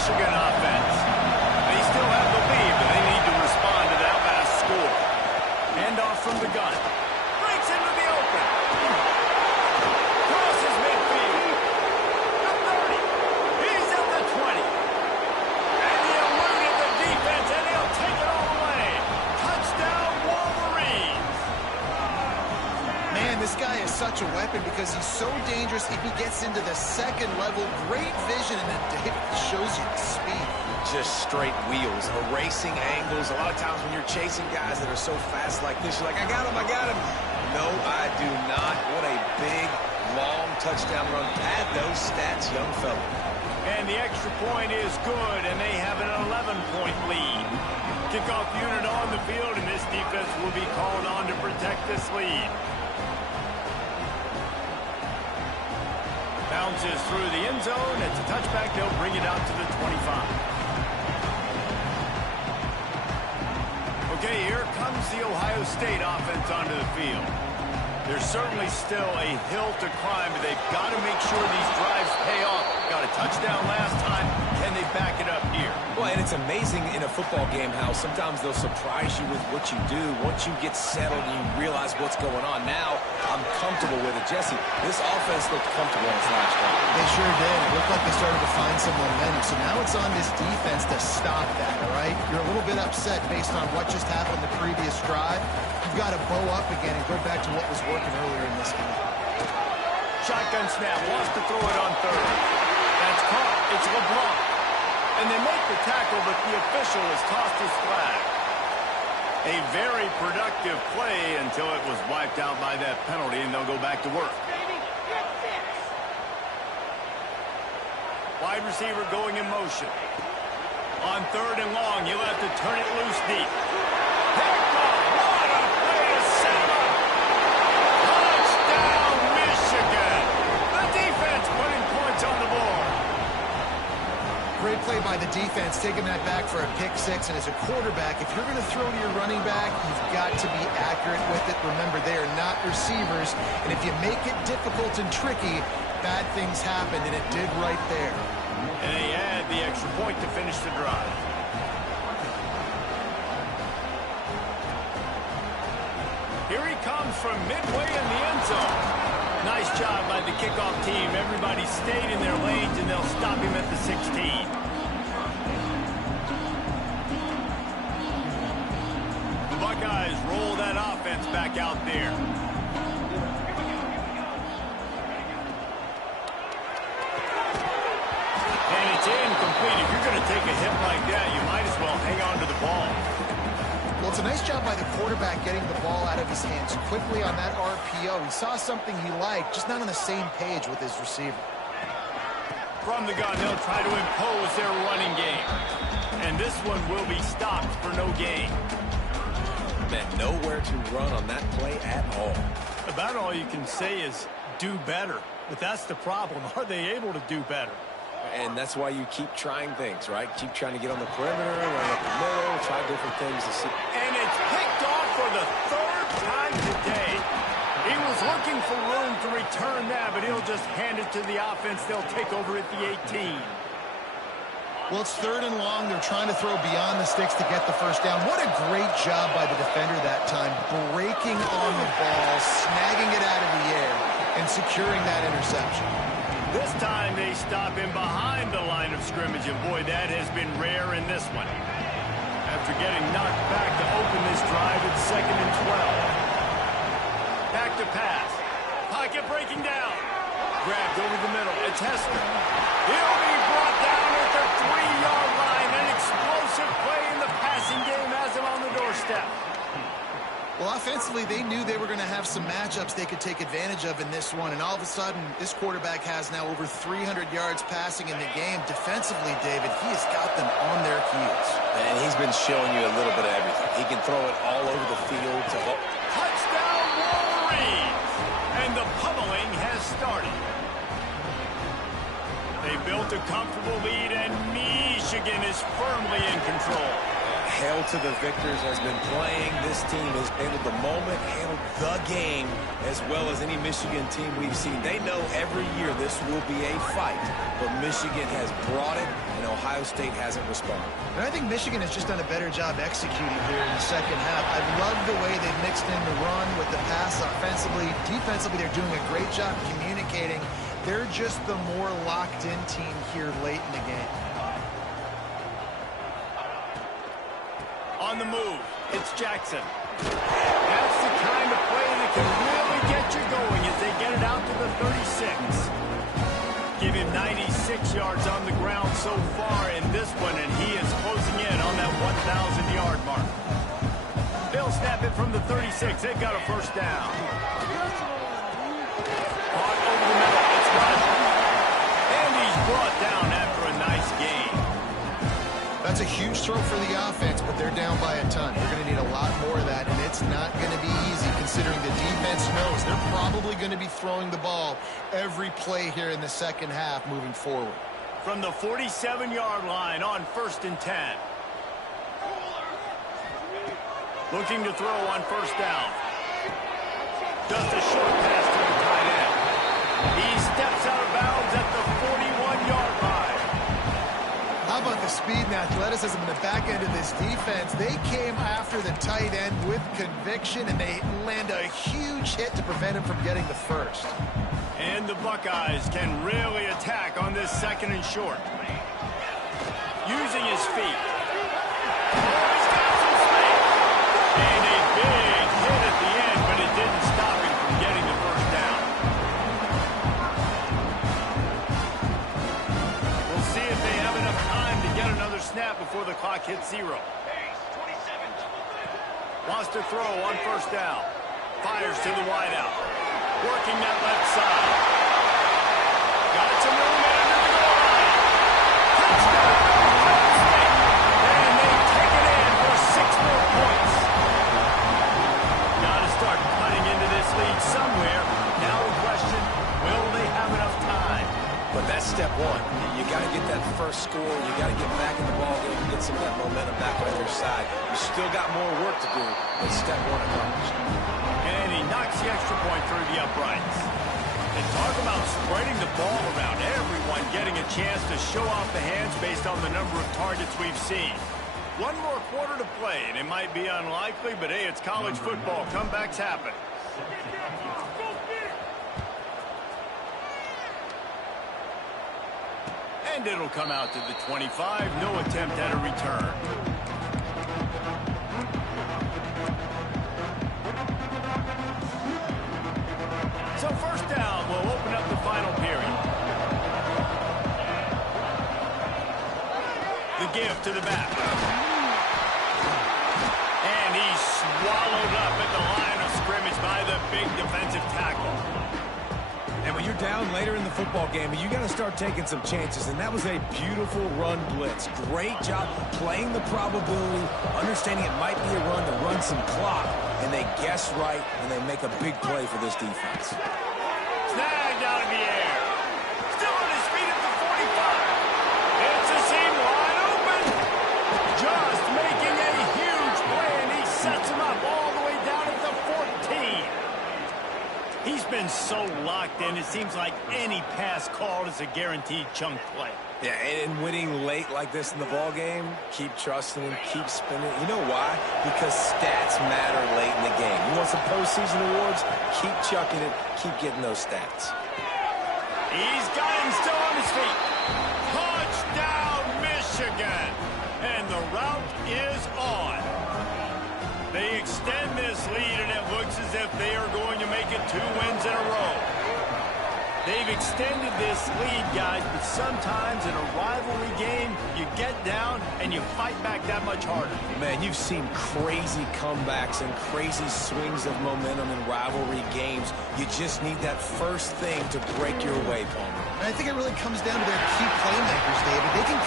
Michigan offense. They still have the lead, but they need to respond to that last score. Handoff from the gun. Breaks into the open. Crosses midfield. The 30. He's at the 20. And he eluded the defense, and he'll take it all away. Touchdown, Wolverines. Man, this guy is such a weapon because he's so dangerous if he gets into the second level. Great vision, and it shows you the speed. Just straight wheels, erasing angles. A lot of times when you're chasing guys that are so fast like this, you're like, I got him, I got him. No, I do not. What a big, long touchdown run. Add those stats, young fella. And the extra point is good, and they have an 11-point lead. Kickoff unit on the field, and this defense will be called on to protect this lead. Bounces through the end zone. It's a touchback. They'll bring it out to the 25. Okay, here comes the Ohio State offense onto the field. There's certainly still a hill to climb, but they've got to make sure these drives pay off. Got a touchdown last time. Can they back it up here? Well, and it's amazing in a football game how sometimes they'll surprise you with what you do. Once you get settled and you realize what's going on. Now, I'm comfortable with it. Jesse, this offense looked comfortable on its last drive. They sure did. It looked like they started to find some momentum. So now it's on this defense to stop that, all right? You're a little bit upset based on what just happened the previous drive. You've got to bow up again and go back to what was working earlier in this game. Shotgun snap. Wants to throw it on third. That's caught. It's LeBlanc. And they make the tackle, but the official has tossed his flag. A very productive play until it was wiped out by that penalty, and they'll go back to work. Wide receiver going in motion. On third and long, he'll have to turn it loose deep. Picked off. What a play to set him up. Touchdown, Michigan. The defense putting points on the board. Great play by the defense, taking that back for a pick six. And as a quarterback, if you're going to throw to your running back, you've got to be accurate with it. Remember, they are not receivers. And if you make it difficult and tricky, bad things happen, and it did right there. And they add the extra point to finish the drive. Here he comes from midway in the end zone. Nice job by the kickoff team. Everybody stayed in their lanes, and they'll stop him at the 16. The Buckeyes roll that offense back out there. And it's incomplete. If you're going to take a hit like that, you might as well hang on to the ball. Well, it's a nice job by the quarterback getting the ball out of his hands quickly on that RPO. He saw something he liked, just not on the same page with his receiver. From the gun, they'll try to impose their running game. And this one will be stopped for no gain. Man, nowhere to run on that play at all. About all you can say is do better. But that's the problem. Are they able to do better? And that's why you keep trying things, right? Keep trying to get on the perimeter, run up the middle, try different things to see. And it's picked off for the third time today. He was looking for room to return that, but he'll just hand it to the offense. They'll take over at the 18. Well, it's third and long. They're trying to throw beyond the sticks to get the first down. What a great job by the defender that time, breaking on the ball, snagging it out of the air, and securing that interception. This time they stop him behind the line of scrimmage, and boy, that has been rare in this one. After getting knocked back to open this drive, it's 2nd and 12. Back to pass. Pocket breaking down. Grabbed over the middle. It's Hester. He'll be brought down at the 3-yard line. An explosive play in the passing game has him on the doorstep. Well, offensively, they knew they were going to have some matchups they could take advantage of in this one. And all of a sudden, this quarterback has now over 300 yards passing in the game. Defensively, David, he has got them on their heels. And he's been showing you a little bit of everything. He can throw it all over the field to help. Touchdown, Wolverines! And the pummeling has started. They built a comfortable lead, and Michigan is firmly in control. Hail to the victors has been playing. This team has handled the moment, handled the game, as well as any Michigan team we've seen. They know every year this will be a fight, but Michigan has brought it, and Ohio State hasn't responded. And I think Michigan has just done a better job executing here in the second half. I love the way they've mixed in the run with the pass offensively. Defensively, they're doing a great job communicating. They're just the more locked-in team here late in the game. On the move, it's Jackson. That's the kind of play that can really get you going as they get it out to the 36. Give him 96 yards on the ground so far in this one, and he is closing in on that 1,000-yard mark. They'll snap it from the 36. They've got a first down. Caught over the middle. It's Rodgers. And he's brought down after a nice gain. That's a huge throw for the offense, but they're down by a ton. They're going to need a lot more of that, and it's not going to be easy considering the defense knows they're probably going to be throwing the ball every play here in the second half moving forward. From the 47-yard line on 1st and 10. Looking to throw on first down. Just a short pass to the tight end. He steps out of bounds at the 41-yard line. How about the speed and athleticism in the back end of this defense? They came after the tight end with conviction, and they land a huge hit to prevent him from getting the first. And the Buckeyes can really attack on this 2nd and short. Using his feet. Oh, he's got some space. And a big hit at the end, but it didn't stop him from getting the first down. We'll see if they have enough time to get another snap before the clock hits 0. Wants to throw on first down. Fires to the wideout. Working that left side. Got some room under the goal line. Touchdown! And they take it in for 6 more points. Got to start cutting into this lead somewhere. Now the question, will they have enough time? But that's step one. You got to get that first score. You got to get back in the ball game and get some of that momentum back on your side. You still got more work to do, but step one accomplished. And he knocks the extra point through the uprights. And talk about spreading the ball around. Everyone getting a chance to show off the hands based on the number of targets we've seen. One more quarter to play, and it might be unlikely, but hey, it's college football. Comebacks happen. And it'll come out to the 25. No attempt at a return. So first down will open up the final period. The give to the back. And he's swallowed up at the line of scrimmage by the big defensive tackle. And when you're down later in the football game, you got to start taking some chances. And that was a beautiful run blitz. Great job playing the probability, understanding it might be a run to run some clock. And they guess right, and they make a big play for this defense. Snagged out of the air. Still on his feet at the 45. It's a seam wide open. Just making a huge play, and he sets him up all the way down at the 14. He's been so locked in, it seems like any pass called is a guaranteed chunk play. Yeah, and winning late like this in the ball game, keep trusting him, keep spinning. You know why? Because stats matter late in the game. You want some postseason awards? Keep chucking it, keep getting those stats. He's got him still on his feet. Touchdown, Michigan. And the route is on. They extend this lead, and it looks as if they are going to make it 2 wins in a row. They've extended this lead, guys, but sometimes in a rivalry game, you get down and you fight back that much harder. Man, you've seen crazy comebacks and crazy swings of momentum in rivalry games. You just need that first thing to break your way, Palmer. And I think it really comes down to their key playmakers, David. They can...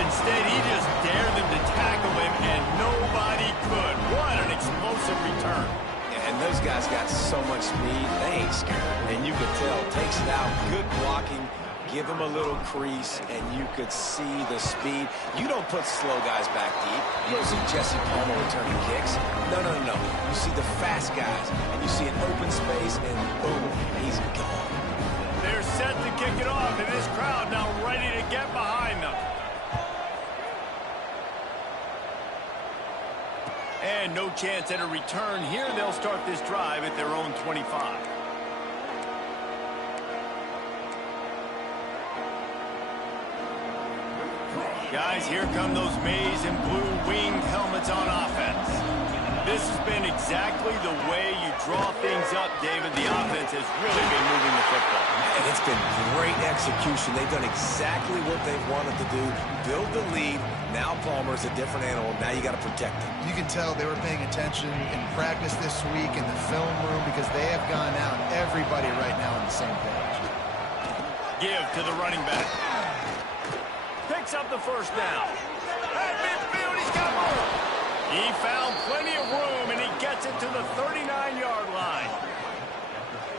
Instead, he just dared them to tackle give him a little crease, and you could see the speed. You don't put slow guys back deep. You don't see Jesse Palmer returning kicks. No, no, no, no. You see the fast guys, and you see an open space, and boom, he's gone. They're set to kick it off, and this crowd now ready to get behind them. And no chance at a return here. They'll start this drive at their own 25. Guys, here come those maize and blue winged helmets on offense. This has been exactly the way you draw things up, David. The offense has really been moving the football. And it's been great execution. They've done exactly what they've wanted to do. Build the lead. Now Palmer's a different animal. Now you got to protect him. You can tell they were paying attention in practice this week in the film room because they have gone out, everybody right now on the same page. Give to the running back. Picks up the first down. At midfield, he's got more. He found plenty of room, and he gets it to the 39-yard line.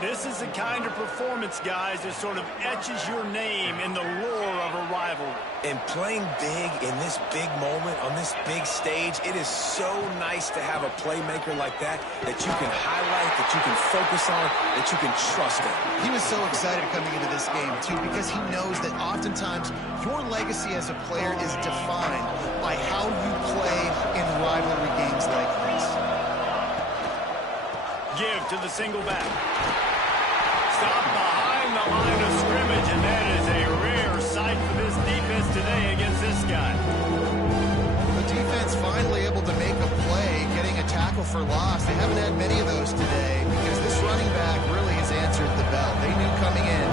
This is the kind of performance, guys, that sort of etches your name in the lore of a rivalry. And playing big in this big moment, on this big stage, it is so nice to have a playmaker like that you can highlight, that you can focus on, that you can trust in. He was so excited coming into this game, too, because he knows that oftentimes your legacy as a player is defined by how you play in rivalry games like this. Give to the single back. Stop behind the line of scrimmage, and that is a rare sight for this defense today against this guy. The defense finally able to make a play, getting a tackle for loss. They haven't had many of those today because this running back really has answered the bell. They knew coming in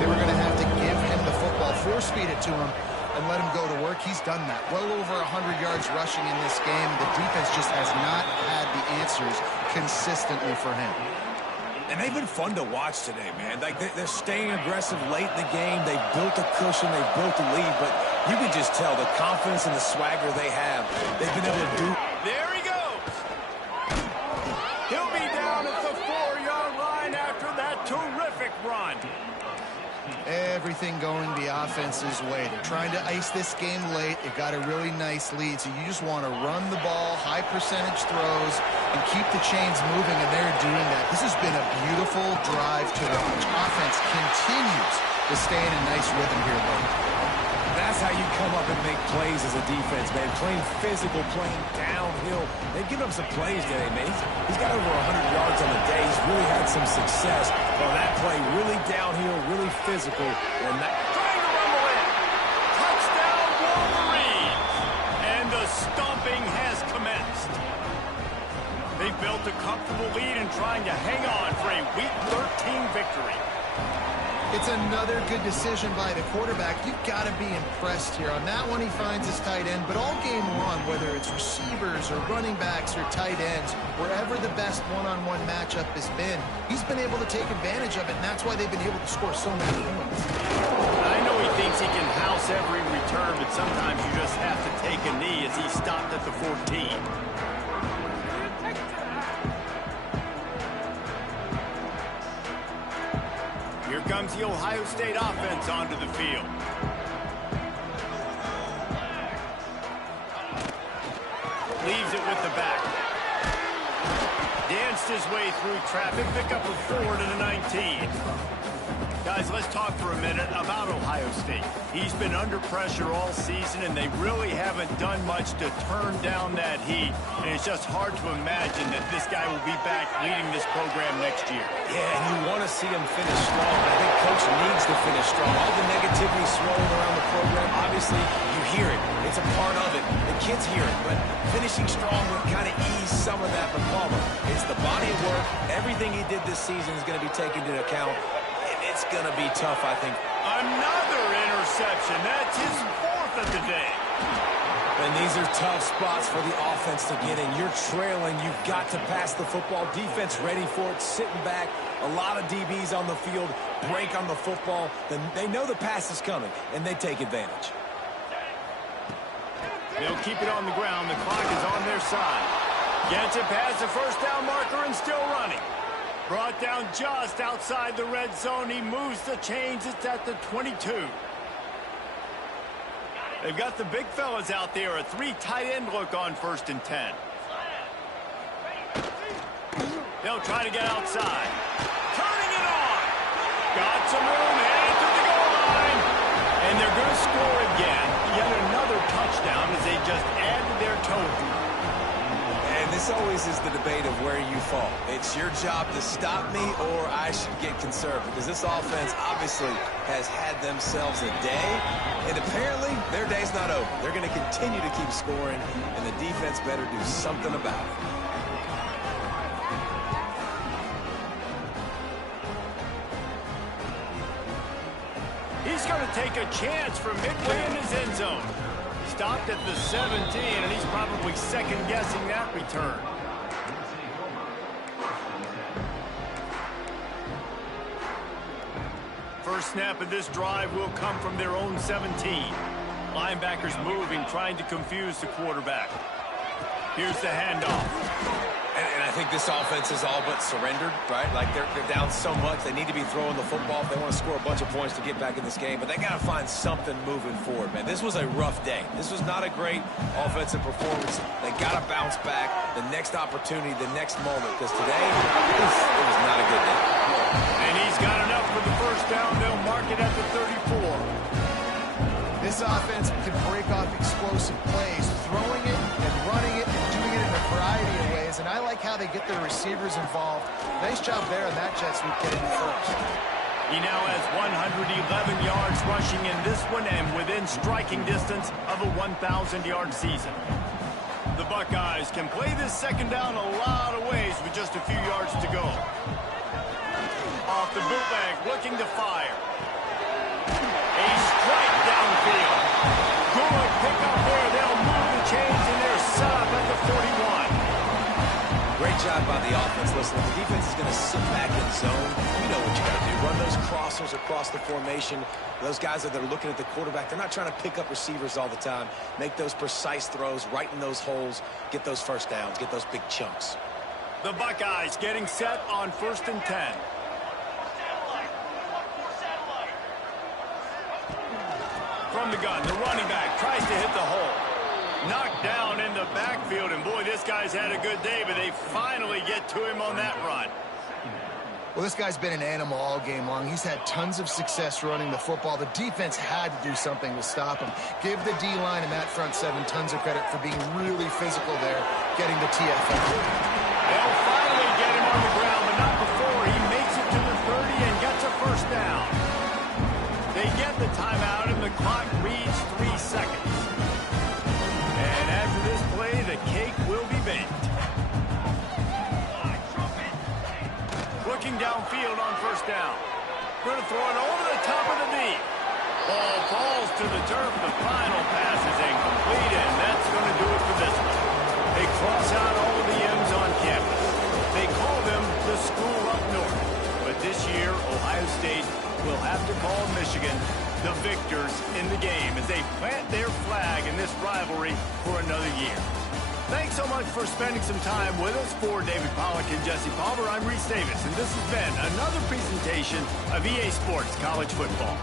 they were going to have to give him the football, force feed it to him, and let him go to work. He's done that. Well over 100 yards rushing in this game. The defense just has not had the answers consistently for him. And they've been fun to watch today, man. Like, they're staying aggressive late in the game. They built a cushion. They built a lead. But you can just tell the confidence and the swagger they have. They've been able to do. There he goes. He'll be down at the 4-yard line after that terrific run. Everything going the offense's way. They're trying to ice this game late. It got a really nice lead, so you just want to run the ball, high percentage throws, and keep the chains moving, and they're doing that. This has been a beautiful drive to watch. Offense continues to stay in a nice rhythm here late. That's how you come up and make plays as a defense, man. Playing physical, playing downhill. They've given up some plays today, man. He's got over 100 yards on the day. He's really had some success on that play. Really downhill, really physical. And that... Trying to rumble in. Touchdown, Wolverines. And the stomping has commenced. They built a comfortable lead and trying to hang on for a Week 13 victory. It's another good decision by the quarterback. You've got to be impressed here. On that one, he finds his tight end. But all game long, whether it's receivers or running backs or tight ends, wherever the best one-on-one matchup has been, he's been able to take advantage of it, and that's why they've been able to score so many points. I know he thinks he can house every return, but sometimes you just have to take a knee as he stopped at the 14. Here comes the Ohio State offense onto the field. Leaves it with the back. Danced his way through traffic. Pick up a 4 to the 19. Guys, let's talk for a minute about Ohio State. He's been under pressure all season, and they really haven't done much to turn down that heat. And it's just hard to imagine that this guy will be back leading this program next year. Yeah, and you want to see him finish strong. I think Coach needs to finish strong. All the negativity swirling around the program, obviously, you hear it. It's a part of it. The kids hear it. But finishing strong would kind of ease some of that for Palmer. It's the body of work. Everything he did this season is going to be taken into account. It's going to be tough, I think. Another interception. That's his 4th of the day. And these are tough spots for the offense to get in. You're trailing. You've got to pass the football. Defense ready for it, sitting back. A lot of DBs on the field, break on the football. Then they know the pass is coming, and they take advantage. They'll keep it on the ground. The clock is on their side. Gets it past the first down marker and still running. Brought down just outside the red zone. He moves the chains. It's at the 22. They've got the big fellas out there. A 3 tight end look on 1st and 10. They'll try to get outside. Turning it on. Got some room. Headed to the goal line. And they're going to score again. Yet another touchdown as they just add to their total. And this always is the debate of where you fall. It's your job to stop me or I should get conservative, because this offense obviously has had themselves a day, and apparently their day's not over. They're going to continue to keep scoring, and the defense better do something about it. He's going to take a chance from midway in his end zone. Stopped at the 17, and he's probably second-guessing that return. First snap of this drive will come from their own 17. Linebackers moving, trying to confuse the quarterback. Here's the handoff. And I think this offense is all but surrendered, right? Like, they're down so much. They need to be throwing the football if they want to score a bunch of points to get back in this game. But they got to find something moving forward, man. This was a rough day. This was not a great offensive performance. They got to bounce back. The next opportunity, the next moment. Because today, it was not a good day. And he's got enough for the first down. They'll mark it at the 34. This offense can break off explosive plays, throwing it and running it and doing it in a variety of ways. And I like how they get their receivers involved. Nice job there on that jet sweep getting it first. He now has 111 yards rushing in this one and within striking distance of a 1,000-yard season. The Buckeyes can play this second down a lot of ways with just a few yards to go. Off the bootleg, looking to fire. A strike downfield. Good pickup there. They'll move the chains, and they're set up at the 41. Great job by the offense. Listen, the defense is going to sit back in zone. You know what you got to do. Run those crossers across the formation. Those guys that are looking at the quarterback, they're not trying to pick up receivers all the time. Make those precise throws, right in those holes, get those first downs, get those big chunks. The Buckeyes getting set on 1st and 10. From the gun, the running back tries to hit the hole. Knocked down in the backfield, and boy, this guy's had a good day, but they finally get to him on that run. Well, this guy's been an animal all game long. He's had tons of success running the football. The defense had to do something to stop him. Give the D-line and that front seven tons of credit for being really physical there, getting the TFL. They'll finally get him on the ground, but not before he makes it to the 30 and gets a first down. They get the timeout, and the clock reads 3 seconds. And after this play, the cake will be baked. Looking downfield on first down. Going to throw it over the top of the knee. Ball falls to the turf. The final pass is incomplete, and that's going to do it for this one. They cross out all of the M's on campus. They call them the school up north. But this year, Ohio State will have to call Michigan the victors in the game as they plant their flag in this rivalry for another year. Thanks so much for spending some time with us. For David Pollack and Jesse Palmer, I'm Reese Davis, and this has been another presentation of EA Sports College Football.